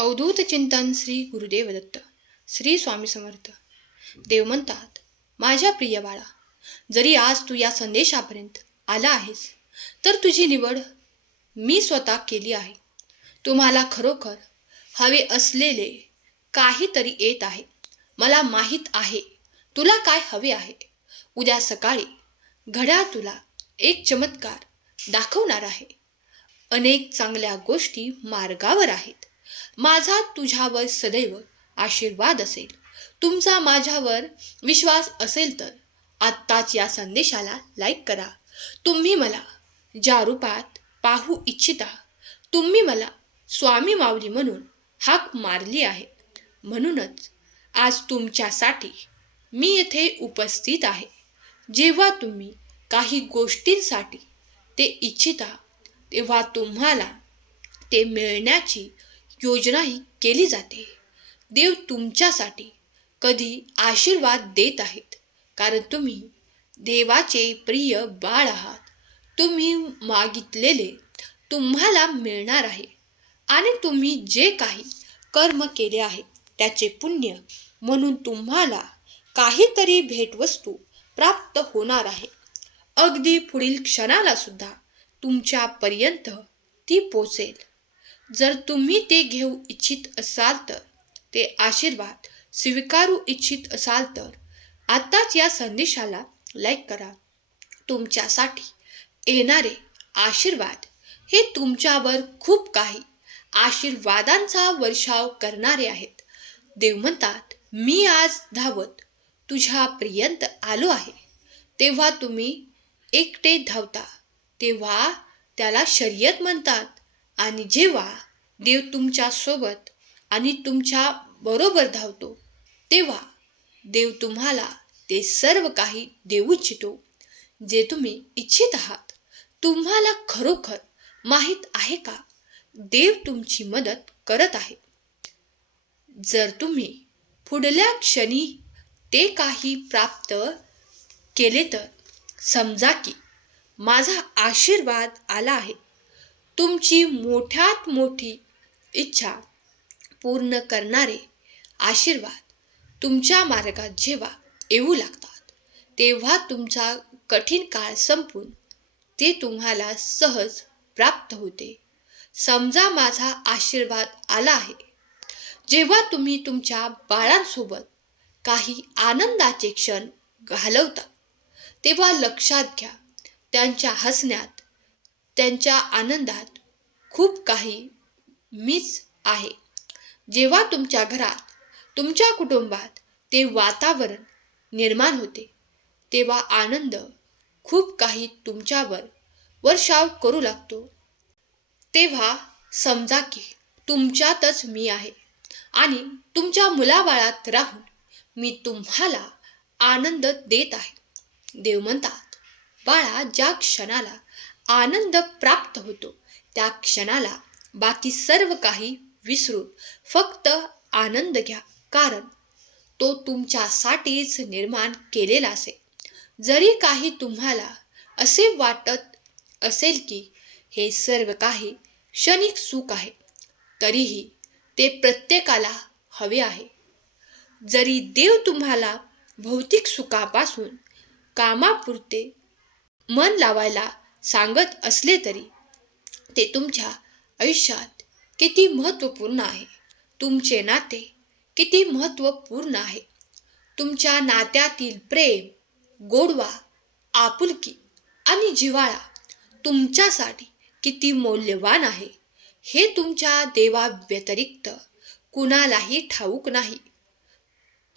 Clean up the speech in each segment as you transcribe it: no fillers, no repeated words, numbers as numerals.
अवधूत चिंतन श्री गुरुदेव दत्त. श्री स्वामी समर्थ. देव म्हणतात, माझ्या प्रिय बाळा, जरी आज तू या संदेशापर्यंत आला आहेस तर तुझी निवड मी स्वतः केली आहे. तुम्हाला खरोखर हवे असलेले काहीतरी येत आहे. मला माहीत आहे तुला काय हवे आहे. उद्या सकाळी घड्याळ तुला एक चमत्कार दाखवणार आहे. अनेक चांगल्या गोष्टी मार्गावर आहेत. माझा तुझ्यावर सदैव आशीर्वाद असेल. तुमचा माझ्यावर विश्वास असेल तर आत्ताच या संदेशाला लाईक करा. तुम्ही मला ज्या रूपात पाहू इच्छिता, तुम्ही मला स्वामी माऊली म्हणून हाक मारली आहे. म्हणूनच आज तुमच्यासाठी मी येथे उपस्थित आहे. जेव्हा तुम्ही काही गोष्टींसाठी ते इच्छिता तेव्हा तुम्हाला ते मिळण्याची योजनाही केली जाते. देव तुमच्यासाठी कधी आशीर्वाद देत आहेत, कारण तुम्ही देवाचे प्रिय बाळ आहात. तुम्ही मागितलेले तुम्हाला मिळणार आहे आणि तुम्ही जे काही कर्म केले आहे त्याचे पुण्य म्हणून तुम्हाला काहीतरी भेटवस्तू प्राप्त होणार आहे. अगदी पुढील क्षणाला सुद्धा तुमच्यापर्यंत ती पोचेल. जर तुम्ही ते घेऊ इच्छित असाल तर, ते आशीर्वाद स्वीकारू इच्छित असाल तर आताच या संदेशाला लाईक करा. तुमच्यासाठी येणारे आशीर्वाद हे तुमच्यावर खूप काही आशीर्वादांचा वर्षाव करणारे आहेत. देव म्हणतात, मी आज धावत तुझ्यापर्यंत आलो आहे. तेव्हा तुम्ही एकटे धावता तेव्हा त्याला शर्यत म्हणतात, आणि जेव्हा देव तुमच्या सोबत आणि तुमच्या बरोबर धावतो तेव्हा देव तुम्हाला ते सर्व काही देऊ इच्छितो जे तुम्ही इच्छित आहात. तुम्हाला खरोखर माहीत आहे का, देव तुमची मदत करत आहे. जर तुम्ही पुढल्या क्षणी ते काही प्राप्त केले तर समजा की माझा आशीर्वाद आला आहे. तुमची मोठ्यात मोठी इच्छा पूर्ण करणारे आशीर्वाद तुमच्या मार्गात जेव्हा येऊ लागतात तेव्हा तुमचा कठीण काळ संपून ते तुम्हाला सहज प्राप्त होते. समजा माझा आशीर्वाद आला आहे. जेव्हा तुम्ही तुमच्या बाळांसोबत काही आनंदाचे क्षण घालवता तेव्हा लक्षात घ्या, त्यांच्या हसण्यात, त्यांच्या आनंदात खूप काही मीच आहे. जेव्हा तुमच्या घरात, तुमच्या कुटुंबात ते वातावरण निर्माण होते तेव्हा आनंद खूप काही तुमच्यावर वर्षाव करू लागतो. तेव्हा समजा की तुमच्यातच मी आहे आणि तुमच्या मुलाबाळात राहून मी तुम्हाला आनंद देत आहे. देव म्हणतात, बाळा, ज्या क्षणाला आनंद प्राप्त होतो त्या क्षणाला बाकी सर्व काही विसरून फक्त आनंद घ्या, कारण तो तुमच्यासाठीच निर्माण केलेला असेल. जरी काही तुम्हाला असे वाटत असेल की हे सर्व काही क्षणिक सुख आहे, तरीही ते प्रत्येकाला हवे आहे. जरी देव तुम्हाला भौतिक सुखापासून कामापुरते मन लावायला सांगत असले तरी ते तुमच्या आयुष्यात किती महत्त्वपूर्ण आहे. तुमचे नाते किती महत्त्वपूर्ण आहे. तुमच्या नात्यातील प्रेम, गोडवा, आपुलकी आणि जिव्हाळा तुमच्यासाठी किती मौल्यवान आहे हे तुमच्या देवाव्यतिरिक्त कुणालाही ठाऊक नाही.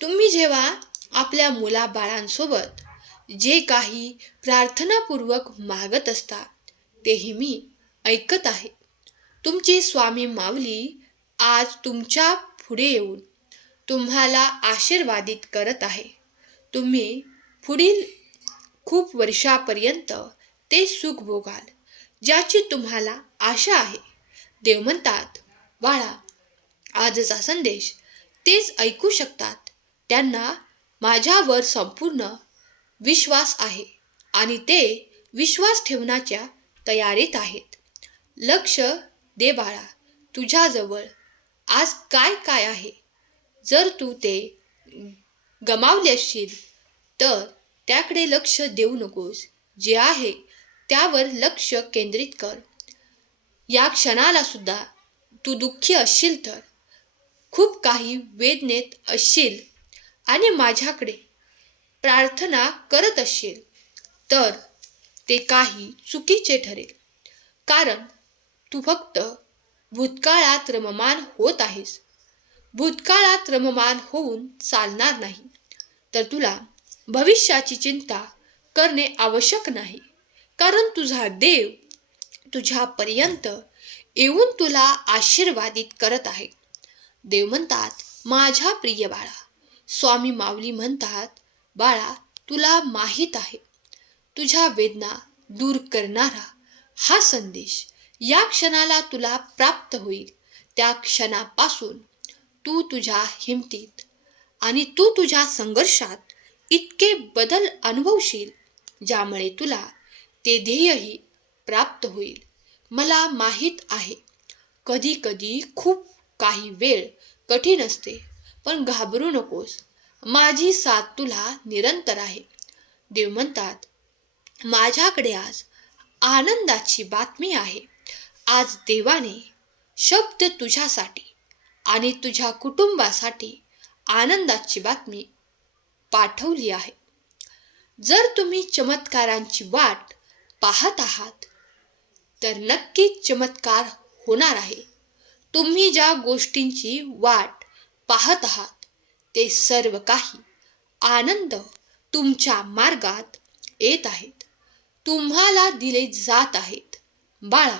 तुम्ही जेव्हा आपल्या मुलाबाळांसोबत जे काही प्रार्थनापूर्वक मागत असतात तेही मी ऐकत आहे. तुमचे स्वामी माऊली आज तुमच्या पुढे येऊन तुम्हाला आशीर्वादित करत आहे. तुम्ही पुढील खूप वर्षापर्यंत ते सुख भोगाल ज्याची तुम्हाला आशा आहे. देव म्हणतात, बाळा, आजचा संदेश तेच ऐकू शकतात त्यांना माझ्यावर संपूर्ण विश्वास आहे आणि ते विश्वास ठेवण्याच्या तयारीत आहेत. लक्ष दे बाळा, तुझ्याजवळ आज काय काय आहे. जर तू ते गमावले असशील तर त्याकडे लक्ष देऊ नकोस. जे आहे त्यावर लक्ष केंद्रित कर. या क्षणाला सुद्धा तू दुःखी असशील तर, खूप काही वेदनेत असशील आणि माझ्याकडे प्रार्थना करत असशील तर ते काही चुकीचे ठरेल. कारण तू फक्त भूतकाळात रममाण होत आहेस. भूतकाळात रममाण होऊन चालणार नाही. तर तुला भविष्याची चिंता करणे आवश्यक नाही. कारण तुझा देव तुझ्यापर्यंत येऊन तुला आशीर्वादित करत आहे. देव म्हणतात, माझ्या प्रिय बाळा. स्वामी माऊली म्हणतात, बाळा, तुला माहीत आहे तुझ्या वेदना दूर करणारा हा संदेश या क्षणाला तुला प्राप्त होईल. त्या क्षणापासून तू तुझ्या हिमतीत आणि तू तुझ्या संघर्षात इतके बदल अनुभवशील ज्यामुळे तुला ते ध्येयही प्राप्त होईल. मला माहीत आहे कधी कधी खूप काही वेळ कठीण असते, पण घाबरू नकोस. माझी साथ तुला निरंतर आहे. देव म्हणतात, माझ्याकडे आज आनंदाची बातमी आहे. आज देवाने शब्द तुझ्यासाठी आणि तुझ्या कुटुंबासाठी आनंदाची बातमी पाठवली आहे. जर तुम्ही चमत्कारांची वाट पाहत आहात तर नक्कीच चमत्कार होणार आहे. तुम्ही ज्या गोष्टींची वाट पाहत आहात ते सर्व काही आनंद तुमच्या मार्गात येत आहेत, तुम्हाला दिले जात आहेत. बाळा,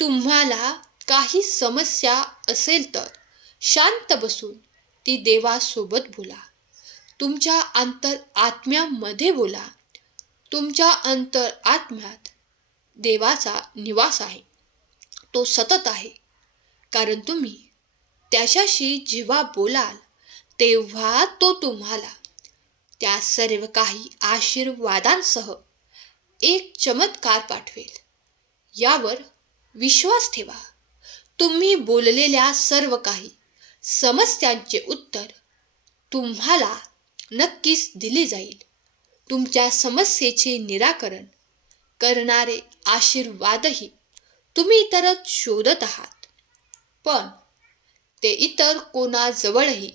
तुम्हाला काही समस्या असेल तर शांत बसून ती देवासोबत बोला. तुमच्या अंतरात्म्यामध्ये बोला. तुमच्या अंतरात्म्यात देवाचा निवास आहे. तो सतत आहे. कारण तुम्ही त्याच्याशी जेव्हा बोलाल तेव्हा तो तुम्हाला त्या सर्व काही आशीर्वादांसह एक चमत्कार पाठवेल. यावर विश्वास ठेवा. तुम्ही बोललेल्या सर्व काही समस्यांचे उत्तर तुम्हाला नक्कीच दिले जाईल. तुमच्या समस्येचे निराकरण करणारे आशीर्वादही तुम्ही इतरच शोधत आहात, पण ते इतर कोणाजवळही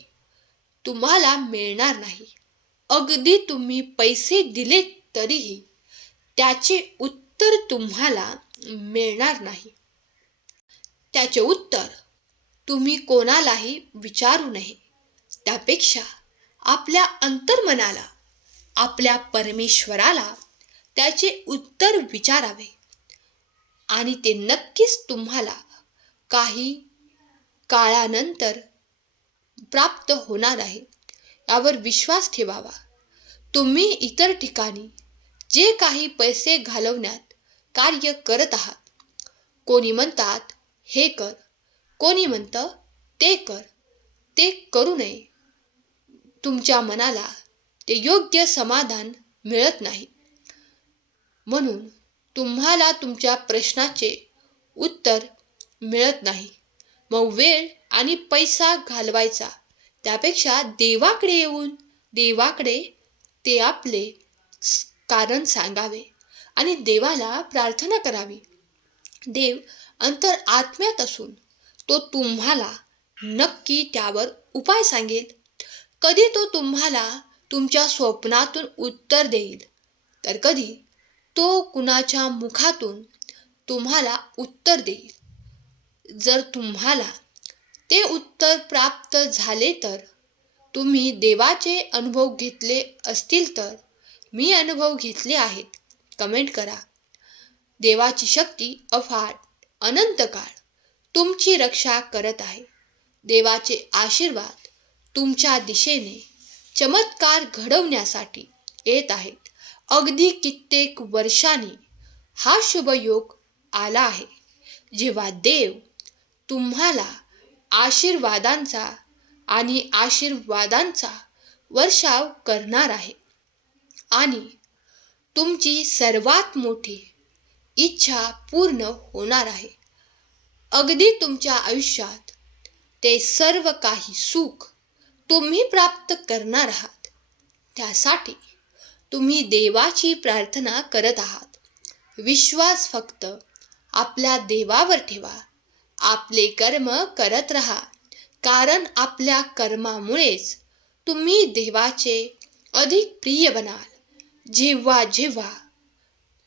तुम्हाला मिळणार नाही. अगदी तुम्ही पैसे दिले तरीही त्याचे उत्तर तुम्हाला मिळणार नाही. त्याचे उत्तर तुम्ही कोणालाही विचारू नये. त्यापेक्षा आपल्या अंतर्मनाला, आपल्या परमेश्वराला त्याचे उत्तर विचारावे आणि ते नक्कीच तुम्हाला काही काळानंतर प्राप्त होणार आहे. यावर विश्वास ठेवावा. तुम्ही इतर ठिकाणी जे काही पैसे घालवण्यात कार्य करत आहात, कोणी म्हणतात हे कर, कोणी म्हणतं ते कर, ते करू नये. तुमच्या मनाला ते योग्य समाधान मिळत नाही. म्हणून तुम्हाला तुमच्या प्रश्नाचे उत्तर मिळत नाही. मग वेळ आणि पैसा घालवायचा त्यापेक्षा देवाकडे येऊन देवाकडे ते आपले कारण सांगावे आणि देवाला प्रार्थना करावी. देव अंतरात्म्यात असून तो तुम्हाला नक्की त्यावर उपाय सांगेल. कधी तो तुम्हाला तुमच्या स्वप्नातून उत्तर देईल, तर कधी तो कुणाच्या मुखातून तुम्हाला उत्तर देईल. जर तुम्हाला ते उत्तर प्राप्त झाले तर तुम्ही देवाचे अनुभव घेतले असतील तर मी अनुभव घेतले आहेत कमेंट करा. देवाची शक्ती अफाट अनंत काळ तुमची रक्षा करत आहे. देवाचे आशीर्वाद तुमच्या दिशेने चमत्कार घडवण्यासाठी येत आहेत. अगदी कित्येक वर्षांनी हा शुभयोग आला आहे जेव्हा देव तुम्हाला आशीर्वादांचा आणि आशीर्वादांचा वर्षाव करणार आहे आणि तुमची सर्वात मोठी इच्छा पूर्ण होणार आहे. अगदी तुमच्या आयुष्यात ते सर्व काही सुख तुम्ही प्राप्त करणार आहात. त्यासाठी तुम्ही देवाची प्रार्थना करत आहात. विश्वास फक्त आपल्या देवावर ठेवा. आपले कर्म करत राहा, कारण आपल्या कर्मामुळेच तुम्ही देवाचे अधिक प्रिय बनाल. जेव्हा जेव्हा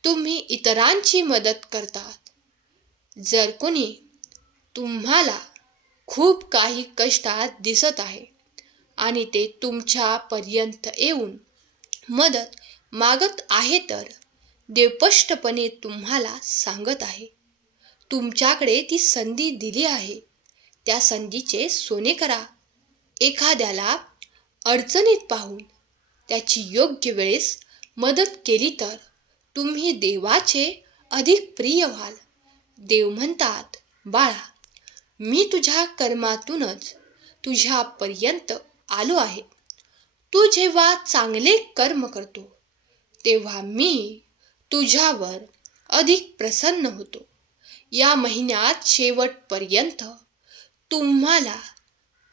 तुम्ही इतरांची मदत करतात, जर कोणी तुम्हाला खूप काही कष्टात दिसत आहे आणि ते तुमच्यापर्यंत येऊन मदत मागत आहे, तर देव स्पष्टपणे तुम्हाला सांगत आहे, तुमच्याकडे ती संधी दिली आहे, त्या संधीचे सोने करा. एखाद्याला अडचणीत पाहून त्याची योग्य वेळेस मदत केली तर तुम्ही देवाचे अधिक प्रिय व्हाल. देव म्हणतात, बाळा, मी तुझ्या कर्मातूनच तुझ्यापर्यंत आलो आहे. तू जेव्हा चांगले कर्म करतो तेव्हा मी तुझ्यावर अधिक प्रसन्न होतो. या महिन्यात शेवटपर्यंत तुम्हाला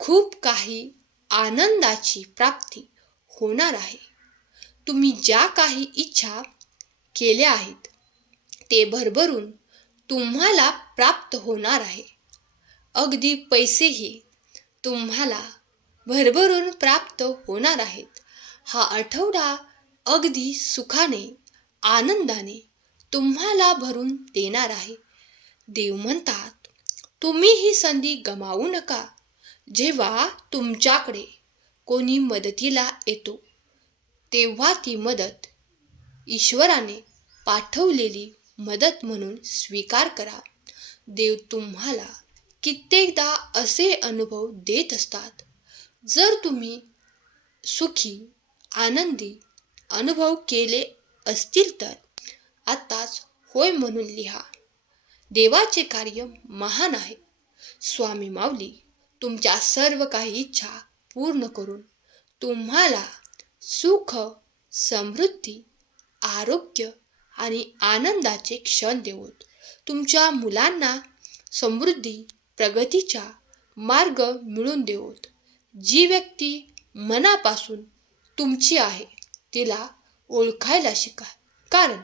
खूप काही आनंदाची प्राप्ती होणार आहे. तुम्ही ज्या काही इच्छा केल्या आहेत ते भरभरून तुम्हाला प्राप्त होणार आहे. अगदी पैसेही तुम्हाला भरभरून प्राप्त होणार आहेत. हा आठवडा अगदी सुखाने, आनंदाने तुम्हाला भरून देणार आहे. देव म्हणतात, तुम्ही ही संधी गमावू नका. जेव्हा तुमच्याकडे कोणी मदतीला येतो तेव्हा ती मदत ईश्वराने पाठवलेली मदत म्हणून स्वीकार करा. देव तुम्हाला कित्येकदा असे अनुभव देत असतात. जर तुम्ही सुखी, आनंदी अनुभव केले असतील तर आताच होय म्हणून लिहा. देवाचे कार्य महान आहे. स्वामी माऊली तुमच्या सर्व काही इच्छा पूर्ण करून तुम्हाला सुख, समृद्धी, आरोग्य आणि आनंदाचे क्षण देवोत. तुमच्या मुलांना समृद्धी, प्रगतीचा मार्ग मिळून देवोत. जी व्यक्ती मनापासून तुमची आहे तिला ओळखायला शिका, कारण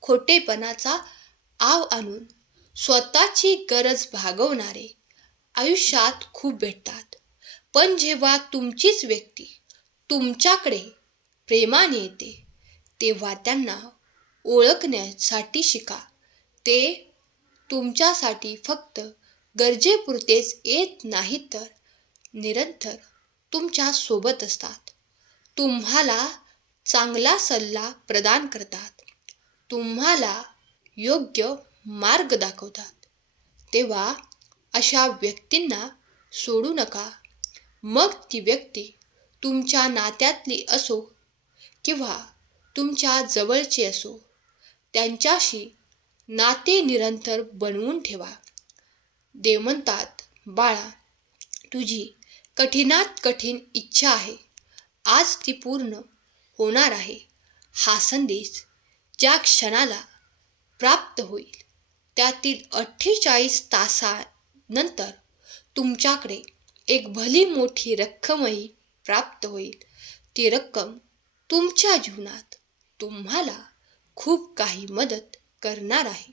खोटेपणाचा आव आणून स्वतःची गरज भागवणारे आयुष्यात खूप भेटतात. पण जेव्हा तुमचीच व्यक्ती तुमच्याकडे प्रेमाने येते तेव्हा त्यांना ओळखण्यासाठी शिका. ते तुमच्यासाठी फक्त गरजेपुरतेच येत नाहीत, तर निरंतर तुमच्या सोबत असतात. तुम्हाला चांगला सल्ला प्रदान करतात, तुम्हाला योग्य मार्ग दाखवतात. तेव्हा अशा व्यक्तींना सोडू नका. मग ती व्यक्ती तुमच्या नात्यातली असो किंवा तुमच्या जवळची असो, त्यांच्याशी नाते निरंतर बनवून ठेवा. देव म्हणतात, बाळा, तुझी कठीणात कठीण इच्छा आहे, आज ती पूर्ण होणार आहे. हा संदेश ज्या क्षणाला प्राप्त होईल त्यातील 48 तासानंतर तुमच्याकडे एक भली मोठी रक्कमही प्राप्त होईल. ती रक्कम तुमच्या जीवनात तुम्हाला खूप काही मदत करणार आहे.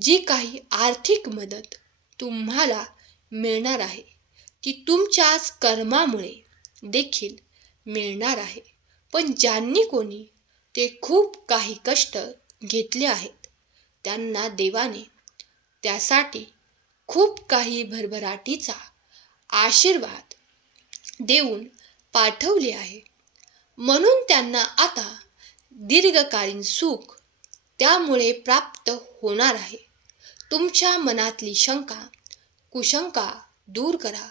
जी काही आर्थिक मदत तुम्हाला मिळणार आहे ती तुमच्याच कर्मामुळे देखील मिळणार आहे. पण ज्यांनी कोणी ते खूप काही कष्ट घेतले आहेत त्यांना देवाने त्यासाठी खूप काही भरभराटीचा आशीर्वाद देऊन पाठवले आहे. म्हणून त्यांना आता दीर्घकालीन सुख त्यामुळे प्राप्त होणार आहे. तुमच्या मनातली शंका, कुशंका दूर करा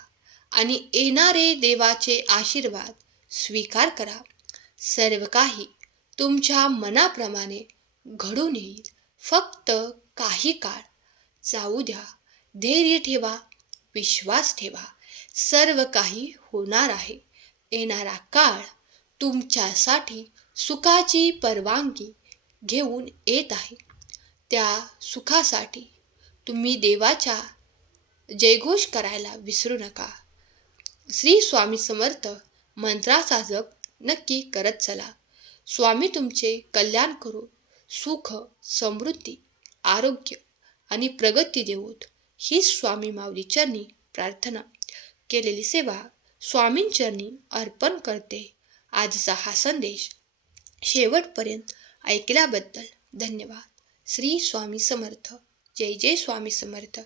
आणि येणारे देवाचे आशीर्वाद स्वीकार करा. सर्व काही तुमच्या मनाप्रमाणे घडून येईल. फक्त काही काळ जाऊ द्या. धैर्य ठेवा, विश्वास ठेवा. सर्व काही होणार आहे. येणारा काळ तुमच्यासाठी सुखाची परवानगी घेऊन येत आहे. त्या सुखासाठी तुम्ही देवाच्या जयघोष करायला विसरू नका. श्री स्वामी समर्थ मंत्राचा जप नक्की करत चला. स्वामी तुमचे कल्याण करो. सुख, समृद्धी, आरोग्य आणि प्रगती देवोत. ही स्वामी माऊली चरणी प्रार्थना. केलेली सेवा स्वामींचरणी अर्पण करते. आजचा हा संदेश शेवटपर्यंत ऐकल्याबद्दल धन्यवाद. श्री स्वामी समर्थ. जय जय स्वामी समर्थ.